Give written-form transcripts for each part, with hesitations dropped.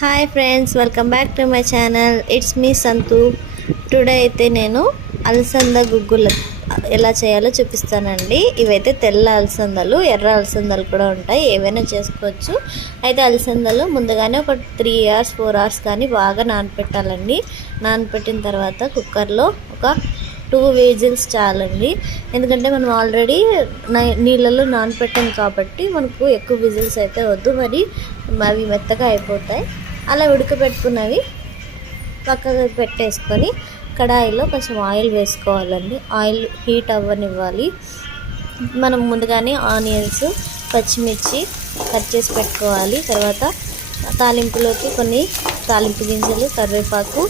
Hi friends, welcome back to my channel. It's me Santhu. Today అయితే నేను అలసంద గుగ్గులు ఎలా చేయాలో చూపిస్తానండి. ఇవైతే తెల్ల అలసందలు, ఎర్ర అలసందలు కూడా ఉంటాయి, ఏవైనా చేసుకోవచ్చు. అయితే అలసందలు ముందుగానే ఒక 3 hours 4 hours కానీ బాగా నానపెట్టాలండి. నానపెట్టిన తర్వాత కుక్కర్లో ఒక 2 విజిల్స్ చాలండి. ఎందుకంటే మనం ఆల్రెడీ నీళ్ళలో నానపెట్టాం కాబట్టి మనకు ఎక్కువ విజిల్స్ అయితే వద్దు, మరి అవి మెత్తగా అయిపోతాయి. అలా ఉడకబెట్టుకున్నవి పక్కకు పెట్టేసుకొని కడాయిలో కొంచెం ఆయిల్ వేసుకోవాలండి. ఆయిల్ హీట్ అవ్వనివ్వాలి. మనం ముందుగానే ఆనియన్స్, పచ్చిమిర్చి కట్ చేసి పెట్టుకోవాలి. తర్వాత తాలింపులోకి కొన్ని తాలింపు గింజలు, కరివేపాకు,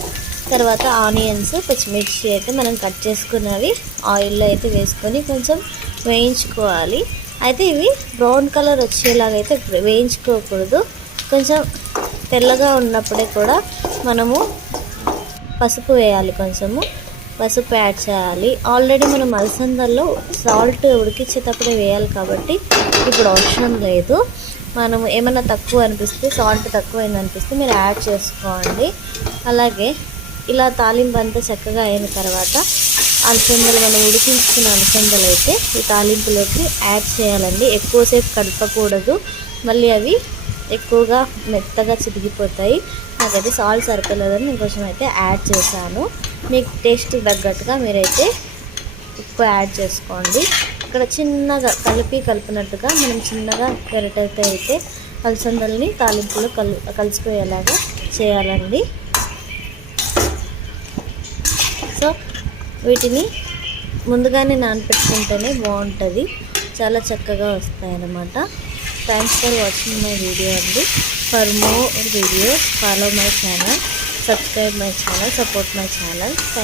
తర్వాత ఆనియన్స్, పచ్చిమిర్చి అయితే మనం కట్ చేసుకున్నవి ఆయిల్లో అయితే వేసుకొని కొంచెం వేయించుకోవాలి. అయితే ఇవి బ్రౌన్ కలర్ వచ్చేలాగైతే వేయించుకోకూడదు. కొంచెం తెల్లగా ఉన్నప్పుడే కూడా మనము పసుపు వేయాలి, కొంచెము పసుపు యాడ్ చేయాలి. ఆల్రెడీ మనం అలసందల్లో సాల్ట్ ఉడికించేటప్పుడే వేయాలి కాబట్టి ఇప్పుడు అవసరం లేదు. మనము ఏమైనా తక్కువ అనిపిస్తే, సాల్ట్ తక్కువైంది అనిపిస్తే మీరు యాడ్ చేసుకోండి. అలాగే ఇలా తాలింపు అంతా చక్కగా అయిన తర్వాత అలసందలు, మనం ఉడికించుకున్న అలసందలు అయితే ఈ తాలింపులోకి యాడ్ చేయాలండి. ఎక్కువసేపు కడపకూడదు, మళ్ళీ అవి ఎక్కువగా మెత్తగా చిరిగిపోతాయి. నాకైతే సాల్ట్ సరిపోలేదని నేను కొంచెం అయితే యాడ్ చేశాను. మీకు టేస్ట్ తగ్గట్టుగా మీరైతే ఉప్పు యాడ్ చేసుకోండి. ఇక్కడ చిన్నగా కలిపినట్టుగా మనం చిన్నగా గరిటెతో అయితే అలసందల్ని తాలింపులో కలిసిపోయేలాగా చేయాలండి. సో వీటిని ముందుగానే నానపెట్టుకుంటేనే బాగుంటుంది, చాలా చక్కగా వస్తాయి అన్నమాట. Thanks for watching my video అండి. For more videos follow my channel, subscribe my channel, support my channel.